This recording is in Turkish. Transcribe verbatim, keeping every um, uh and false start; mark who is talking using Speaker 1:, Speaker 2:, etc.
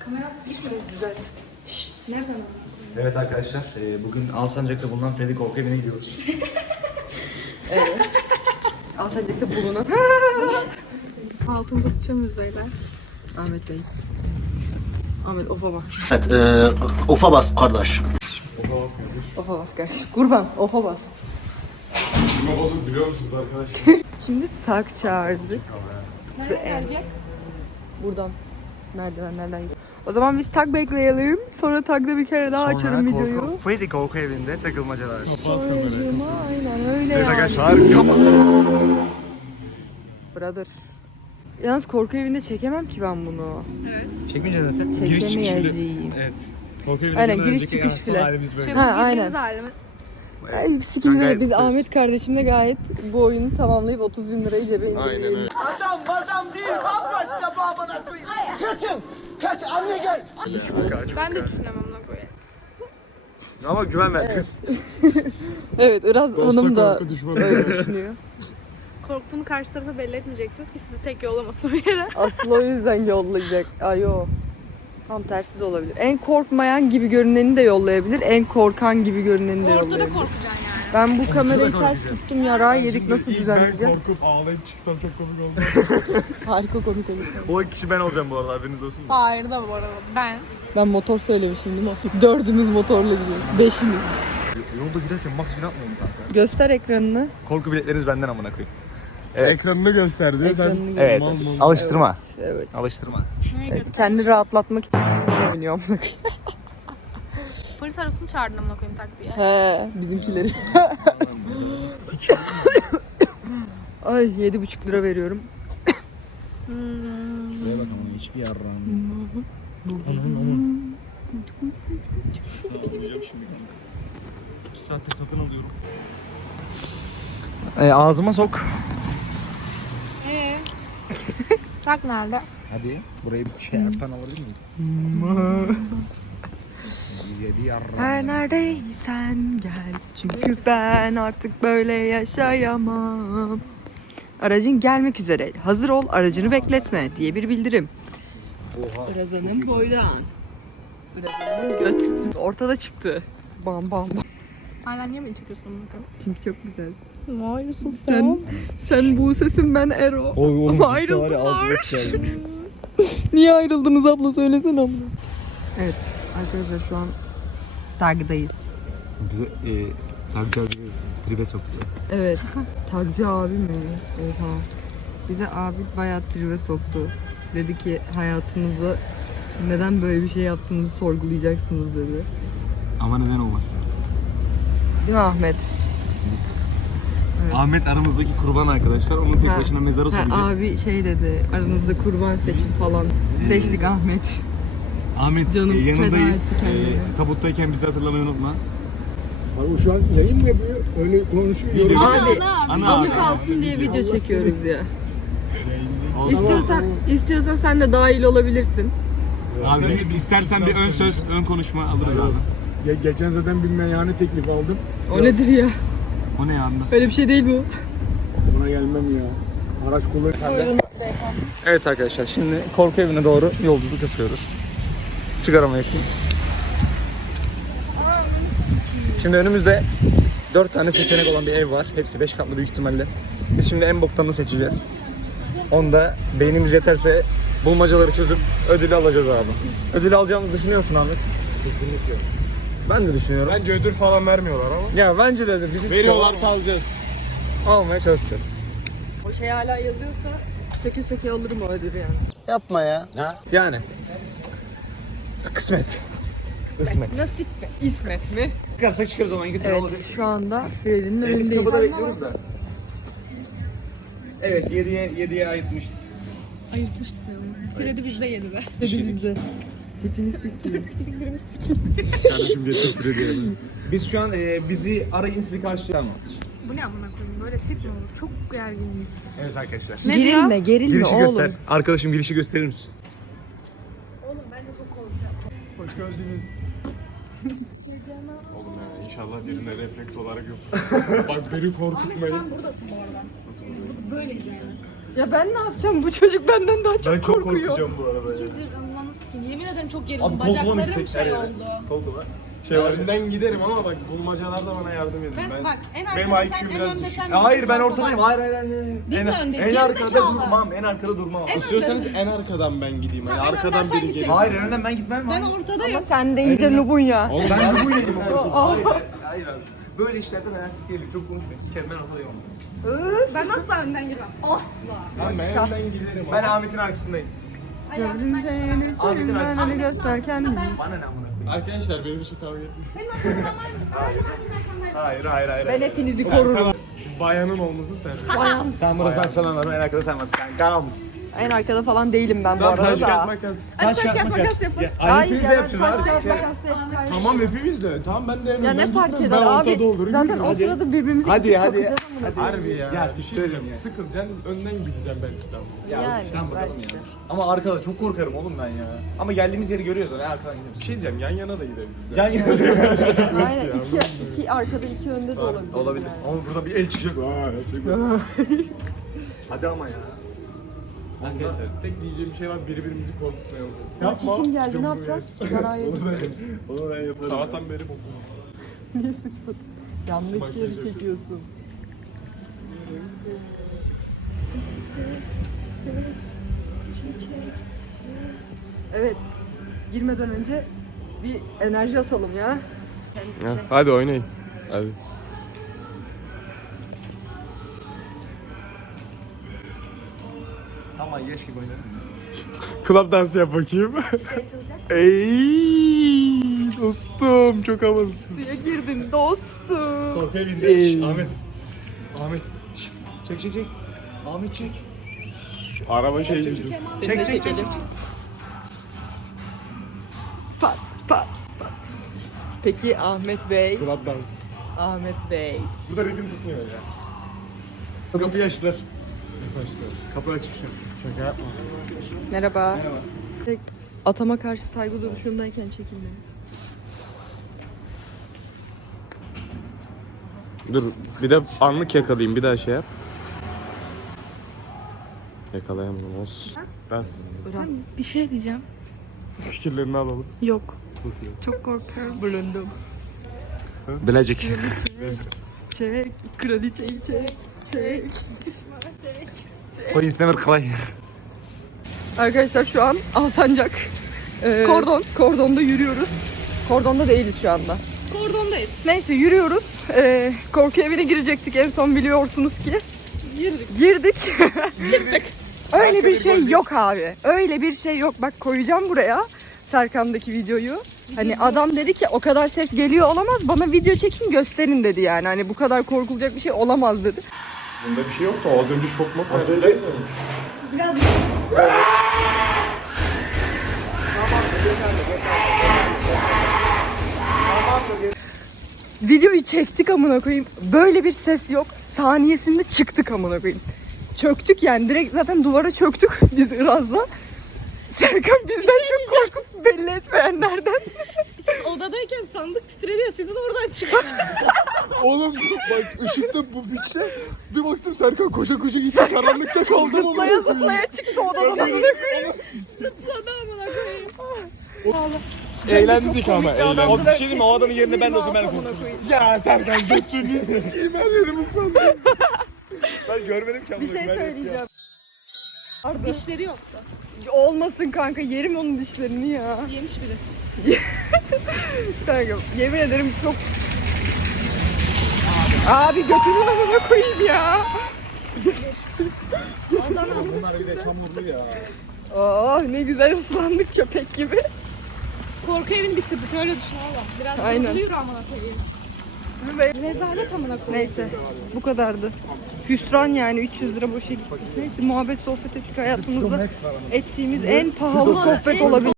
Speaker 1: Kamerası gitmiyor. Düzelt. Şşt, nereden aldın?
Speaker 2: Evet arkadaşlar, e, bugün Alsancak'ta bulunan Freddy Korku Evi'ne gidiyoruz.
Speaker 3: Evet. Alsancak'ta bulunan.
Speaker 1: Altımıza sıçıyoruz beyler.
Speaker 3: Ahmet Bey. Ahmet ofa bak.
Speaker 4: Evet, e, ufa bas kardeş.
Speaker 3: Ofa bas kardeşim. Kurban ofa bas.
Speaker 2: Klima bozuk biliyor musunuz arkadaşlar?
Speaker 3: Şimdi tak çağırdık.
Speaker 1: Nereye gelecek?
Speaker 3: Buradan. Merdivenlerden gidiyor. O zaman biz tag bekleyelim. Sonra tagda bir kere daha açarım videoyu.
Speaker 2: Freddy Korku Evi'nde takılmacalar.
Speaker 3: Aynen, aynen öyle
Speaker 2: Evet
Speaker 3: yani.
Speaker 2: arkadaşlar, kapat.
Speaker 3: Brother. Yalnız korku evinde çekemem ki ben bunu.
Speaker 2: Çekmeyeceğiz zaten. Giriş çıkış bile.
Speaker 3: Çekemeyeceğim.
Speaker 2: Evet. Korku Evi'ne
Speaker 3: Aynen,
Speaker 2: girmeden
Speaker 3: giriş
Speaker 2: önceki
Speaker 3: çıkış
Speaker 2: en son
Speaker 3: bile.
Speaker 2: halimiz böyle.
Speaker 1: Şey,
Speaker 3: Ha,
Speaker 1: ha,
Speaker 3: aynen.
Speaker 1: halimiz.
Speaker 3: Ay, sikimize
Speaker 2: gayet
Speaker 3: biz
Speaker 2: mutluyuz.
Speaker 3: Ahmet kardeşimle gayet bu oyunu tamamlayıp otuz bin lirayı cebe indirdik.
Speaker 2: Aynen öyle.
Speaker 4: Adam adam değil, bambaşka babana koyayım. Kaçın, kaç anne gel.
Speaker 1: Ben de düşünemem ona koyayım.
Speaker 2: Ama güven vermiyoruz.
Speaker 3: Evet, Iraz Hanım da öyle düşünüyor.
Speaker 1: Korktuğunu karşı tarafa belli etmeyeceksiniz ki sizi tek yollamasın bir yere.
Speaker 3: Aslı o yüzden yollayacak. Ay yo. Tam tersi de olabilir. En korkmayan gibi görüneni de yollayabilir. En korkan gibi görüneni de
Speaker 1: Ortada
Speaker 3: yollayabilir.
Speaker 1: korkacaksın yani.
Speaker 3: Ben bu kamerayı ters
Speaker 2: korkacağım.
Speaker 3: tuttum, yarağı yedik, nasıl
Speaker 2: İlk
Speaker 3: düzenleyeceğiz?
Speaker 2: Ben korkup ağlayıp çıksam çok komik oldu.
Speaker 3: Harika komik olur.
Speaker 2: O kişi ben olacağım bu arada, haberiniz olsun.
Speaker 1: Hayır da bu arada. Ben.
Speaker 3: Ben motor söylemişim değil mi? Dördümüz motorla gidiyoruz. Beşimiz.
Speaker 2: Yolda giderken max falan atmıyorum kanka.
Speaker 3: Göster ekranını.
Speaker 2: Korku biletleriniz benden amına koyayım. Evet.
Speaker 5: Ekranını göster diyor. Sen
Speaker 3: Ekranını
Speaker 2: Evet.
Speaker 3: göster.
Speaker 2: Alıştırma.
Speaker 3: Evet.
Speaker 2: Alıştırma.
Speaker 3: Evet, kendi rahatlatmak için oynuyor.
Speaker 1: Polis arasını çağırdın amına koyayım tak diye.
Speaker 3: He, bizimkileri. Ay yedi buçuk lira veriyorum.
Speaker 5: Şuraya bak ama hiçbir yarrağım.
Speaker 2: İki saattir satın alıyorum. E, ağzıma sok.
Speaker 1: Eee? Tak nerede?
Speaker 5: Hadi burayı bir çarpan alabilir miyiz? Yedi yarrağım.
Speaker 3: Her neredeysen gel. Çünkü ben artık böyle yaşayamam. Aracın gelmek üzere. Hazır ol, aracını bekletme diye bir bildirim. Irazan'ın boydan. Irazan'ın göt ortada çıktı. Bam bam bam.
Speaker 1: Hala niye mi itiyorsun bunu bakalım?
Speaker 3: Çünkü çok güzel.
Speaker 1: Hayır sus
Speaker 3: Sen, sen bu sesin ben Ero.
Speaker 5: Oy
Speaker 3: Ama ayrıldılar. Niye ayrıldınız abla, söylesene abla. Evet arkadaşlar şu an tagdayız.
Speaker 2: Bize e, tagcı abi tribe soktu.
Speaker 3: Evet. Tagcı abi mi? Oha. Bize abi bayağı tribe soktu. Dedi ki hayatınızda neden böyle bir şey yaptığınızı sorgulayacaksınız dedi.
Speaker 2: Ama neden olmasın?
Speaker 3: Değil mi Ahmet? Evet.
Speaker 2: Ahmet aramızdaki kurban arkadaşlar. Onu tek
Speaker 3: Ha.
Speaker 2: başına mezara
Speaker 3: Ha,
Speaker 2: soracağız.
Speaker 3: abi şey dedi, aranızda kurban seçin falan. Seçtik Ahmet.
Speaker 2: Ahmet
Speaker 3: Canım
Speaker 2: e, yanındayız.
Speaker 3: feda etti kendini.
Speaker 2: E, tabuttayken bizi hatırlamayı unutma.
Speaker 5: Abi şu an yayın mı yapıyor? Öyle konuşuyor.
Speaker 2: Video.
Speaker 3: Abi,
Speaker 2: Ana
Speaker 3: anı
Speaker 2: abi.
Speaker 3: kalsın diye video çekiyoruz ya.
Speaker 2: Olsun.
Speaker 3: İstiyorsan, istiyorsan sen de dahil olabilirsin.
Speaker 2: Abi istersen bir ön söz, ön konuşma alırız abi.
Speaker 5: Ya, geçen zaten bir meyhane teklifi aldım.
Speaker 3: O nedir ya?
Speaker 2: O ne ya nasıl?
Speaker 3: Öyle bir şey değil bu.
Speaker 5: Buna gelmem ya. Araç kullanıyor.
Speaker 2: Evet arkadaşlar, şimdi korku evine doğru yolculuk yapıyoruz. Sigaramı yakayım. Şimdi önümüzde dört tane seçenek olan bir ev var. Hepsi beş katlı büyük ihtimalle. Biz şimdi en boktanını seçeceğiz. Onda beynimiz yeterse bulmacaları çözüp ödülü alacağız abi. Ödülü alacağımızı düşünüyorsun Ahmet.
Speaker 5: Kesinlikle.
Speaker 2: Ben de düşünüyorum.
Speaker 5: Bence ödül falan vermiyorlar ama.
Speaker 2: Ya bence de öyle. Bizi
Speaker 5: Veriyorlarsa alacağız.
Speaker 2: almaya çalışacağız.
Speaker 3: O şey hala yazıyorsa söke söke alırım o ödülü yani.
Speaker 4: Yapma ya.
Speaker 2: Yani. Kısmet. Kısmet.
Speaker 3: Nasip mi? İsmet mi?
Speaker 2: Çıkarsak çıkarız o zaman götür olur.
Speaker 3: Evet şu anda Freddy'nin
Speaker 2: Biz
Speaker 3: önündeyiz.
Speaker 2: kapıda bekliyoruz da. Evet yediye yediye ayıtmıştık.
Speaker 1: Ayırtmıştık ya. Freddy bizde yedi be.
Speaker 3: Freddy bizde. Tipini sikti.
Speaker 5: Kardeşim getir Freddy'ye.
Speaker 2: Biz şu an e, bizi arayın sizi karşılayalım.
Speaker 1: Bu ne amına koyayım? Böyle tip mi olur? Çok gerginim.
Speaker 2: Evet arkadaşlar.
Speaker 1: Ne
Speaker 3: Gerilme
Speaker 1: diyor?
Speaker 3: gerilme
Speaker 2: Girişi
Speaker 3: oğlum.
Speaker 2: göster. Arkadaşım girişi gösterir misin?
Speaker 1: Oğlum bence çok korkacağım.
Speaker 5: Hoş geldiniz. Oğlum ya inşallah birine refleks olarak yok. Bak beni
Speaker 1: Ahmet
Speaker 5: korkutmayın.
Speaker 1: sen buradasın bu arada. Böyleyiz yani.
Speaker 3: Ya ben ne yapacağım? Bu çocuk benden daha çok
Speaker 5: Ben çok
Speaker 3: korkuyor.
Speaker 5: korkacağım bu arada ya.
Speaker 1: İkiz bir anılanı sikeyim. Yemin ederim çok gerildim.
Speaker 2: Abi koltuğa mı
Speaker 1: Bacaklarım
Speaker 2: gitsek?
Speaker 1: şey
Speaker 2: Nereye?
Speaker 1: oldu.
Speaker 2: Koltuğa.
Speaker 5: Şey önden giderim ama bak bulmacalarda bana yardım edin.
Speaker 1: Ben,
Speaker 5: Ben,
Speaker 1: bak en
Speaker 5: benim
Speaker 1: arkada
Speaker 5: I Q
Speaker 1: sen en
Speaker 5: biraz
Speaker 1: önde
Speaker 5: düşük.
Speaker 1: sen.
Speaker 2: Ya hayır ben
Speaker 1: bizim
Speaker 2: ortadayım.
Speaker 1: ortadan.
Speaker 2: Hayır hayır hayır.
Speaker 1: Biz
Speaker 2: en,
Speaker 1: mi öndeyiz?
Speaker 2: en
Speaker 1: Geri
Speaker 2: arkada
Speaker 1: zekalı.
Speaker 2: durmam. En arkada durmam.
Speaker 1: En
Speaker 5: İstiyorsanız
Speaker 1: önde-
Speaker 5: en arkadan ben gideyim. Yani
Speaker 1: Ha, en
Speaker 5: arkadan
Speaker 1: önden sen
Speaker 5: biri gelir.
Speaker 1: gideceksin.
Speaker 2: Hayır en önden ben gitmem.
Speaker 1: Ben
Speaker 2: hayır.
Speaker 1: ortadayım.
Speaker 3: Sen de iyice lubun ya.
Speaker 5: Oğlum
Speaker 2: Ben
Speaker 5: ben
Speaker 2: bu yedim. Hayır hayır hayır abi. Böyle işlerde ben erkek değilim. Çok konuşmayın. Sikerim ben ortadayım.
Speaker 1: Ben asla önden girmem. Asla.
Speaker 5: ben en önden giderim.
Speaker 2: Ben Ahmet'in arkasındayım.
Speaker 3: Gördüm seni,
Speaker 2: Ahmet'in
Speaker 3: senin
Speaker 2: arkasındayım.
Speaker 3: beni göster kendini.
Speaker 2: Bana ne amına koyayım?
Speaker 5: Arkadaşlar benim için kavga etmeyin.
Speaker 2: Hayır hayır hayır.
Speaker 3: Ben hepinizi korurum.
Speaker 5: Bayanın olmasını tercih ederim.
Speaker 3: Bayan.
Speaker 2: Sen burası aksananlarım. En arkada sen varsın. Kankam.
Speaker 3: En arkada falan değilim ben bu
Speaker 5: Tamam
Speaker 3: arada
Speaker 5: taş kağıt
Speaker 3: da.
Speaker 5: makas.
Speaker 3: Hadi taş kağıt makas yapın.
Speaker 2: Ay,
Speaker 3: Hayır
Speaker 2: hepimiz
Speaker 3: ya,
Speaker 2: de
Speaker 3: ben
Speaker 2: yapacağız
Speaker 3: taş
Speaker 2: abi.
Speaker 3: kağıt
Speaker 2: Şey-
Speaker 3: makas da yapayım.
Speaker 5: Tamam hepimiz de. Tamam ben de en
Speaker 3: Ya
Speaker 5: önden
Speaker 3: ne fark
Speaker 5: gitmem.
Speaker 3: eder
Speaker 5: Ben
Speaker 3: abi?
Speaker 5: ortada olurum.
Speaker 3: Zaten
Speaker 5: yürürüm.
Speaker 3: o sırada birbirimizi
Speaker 2: Hadi,
Speaker 3: itip
Speaker 2: hadi.
Speaker 3: kakacağız ama.
Speaker 5: Harbi ya.
Speaker 2: Ya
Speaker 5: bir şey
Speaker 2: siktir edin
Speaker 5: diyeceğim.
Speaker 2: ya.
Speaker 5: Sıkılacaksın önden gideceğim belki tamam.
Speaker 2: Ya
Speaker 3: Yani,
Speaker 2: tamam bakalım
Speaker 3: belki
Speaker 2: ya.
Speaker 3: de.
Speaker 2: Ama arkada çok korkarım oğlum ben ya. Ama geldiğimiz yeri görüyoruz öyle arkadan
Speaker 5: Bir
Speaker 2: gidiyoruz.
Speaker 5: şey diyeceğim yan yana da gidebiliriz.
Speaker 2: Yan yana
Speaker 3: Aynen iki, iki arkada iki önde de olabilir.
Speaker 2: olabilir. Ama buradan bir el çıkacak. Hadi ama ya.
Speaker 5: Arkadaşlar tek diyeceğim bir şey var birbirimizi korkutmayalım.
Speaker 3: Kaç işin geldi ne yapacağız? Sigara yedik.
Speaker 2: Onu ben yaparım.
Speaker 5: Sabahtan beri bokum.
Speaker 3: Niye sıçmadın? Yanlış
Speaker 5: Makyaj
Speaker 3: yeri
Speaker 5: yapıyorum.
Speaker 3: çekiyorsun. Evet. Girmeden önce bir enerji atalım ya.
Speaker 5: Hadi oynayın. Hadi.
Speaker 2: Tamam yaş gibi oynarım.
Speaker 5: Club dansı yap bakayım. Ey dostum çok havalısın.
Speaker 3: Suya girdin dostum.
Speaker 2: Korkuya bindi.
Speaker 5: Ey.
Speaker 2: Şş, Ahmet. Ahmet. Şş, çek çek çek. Ahmet çek.
Speaker 5: Araba şey gidiyoruz.
Speaker 2: Çek çek çek çek. çek.
Speaker 3: Pat pat pat. Peki Ahmet Bey,
Speaker 5: Club dans.
Speaker 3: Ahmet Bey.
Speaker 2: Burada ritim tutmuyor ya. Kapıyı açtılar.
Speaker 5: Nasıl açtı?
Speaker 2: Kapı açık şu.
Speaker 5: Şaka yapma.
Speaker 3: Merhaba. Atama karşı saygı duruşundayken çekinme.
Speaker 5: Dur bir de anlık yakalayayım bir daha şey yap. Yakalayamadım olsun. Biraz
Speaker 3: Biraz
Speaker 1: Bir şey diyeceğim.
Speaker 5: fikirlerini alalım.
Speaker 1: Yok.
Speaker 5: Nasıl ya?
Speaker 1: Çok korkuyorum.
Speaker 3: bulundum.
Speaker 5: Bilecik.
Speaker 3: Çek, kraliçeyi çek, çek.
Speaker 2: O is never cry.
Speaker 3: Arkadaşlar şu an Alsancak. Ee, Kordon. Kordonda yürüyoruz. Kordonda değiliz şu anda.
Speaker 1: Kordondayız.
Speaker 3: Neyse yürüyoruz. Ee, korku evine girecektik en son biliyorsunuz ki.
Speaker 1: Girdik.
Speaker 3: Girdik.
Speaker 1: Çıktık.
Speaker 3: Öyle bir şey yok abi. Öyle bir şey yok. Bak koyacağım buraya Serkan'daki videoyu. Hani adam dedi ki o kadar ses geliyor olamaz. Bana video çekin gösterin dedi yani. Hani bu kadar korkulacak bir şey olamaz dedi.
Speaker 5: Bunda bir şey yok da az önce şok mu?
Speaker 2: Az önce
Speaker 1: Biraz
Speaker 3: Videoyu çektik amına koyayım. Böyle bir ses yok. Saniyesinde çıktık amına koyayım. Çöktük yani. Direkt zaten duvara çöktük biz Iraz'la. Serkan bizden çok korkup belli etmeyenlerden.
Speaker 1: odadayken sandık titredi ya sizin oradan çıkıyor.
Speaker 5: Oğlum bak ışıkta bu biçte bir baktım Serkan koşa koşa gitti karanlıkta kaldım ama.
Speaker 3: Zıplaya zıplaya çıktı odadan amına koyayım.
Speaker 1: Zıpladı amına koyayım.
Speaker 5: Eğlendik ama eğlendik.
Speaker 2: o bir şey diyeyim mi? O adamın yerinde ben de olsam ben de korkurum.
Speaker 5: Ya Serkan götünü sikeyim her yerim ıslandı.
Speaker 2: Ben görmedim ki.
Speaker 3: Bir şey söyleyeceğim.
Speaker 1: Dişleri yoktu.
Speaker 3: Olmasın kanka yerim onun dişlerini ya.
Speaker 1: Yemiş biri.
Speaker 3: Kanka yemin ederim çok... Abi götünü amına koyayım ya.
Speaker 2: Bunlar bir de çamurlu ya.
Speaker 3: Oh ne güzel ıslandık köpek gibi.
Speaker 1: Korku evini bitirdik öyle düşün valla. Biraz
Speaker 3: Aynen.
Speaker 1: yoruluyor amına koyayım. Rezalet amına koyayım.
Speaker 3: Neyse bu kadardı. Hüsran yani üç yüz lira boşa gitti. Neyse muhabbet sohbet ettik hayatımızda ettiğimiz en pahalı sohbet olabilir.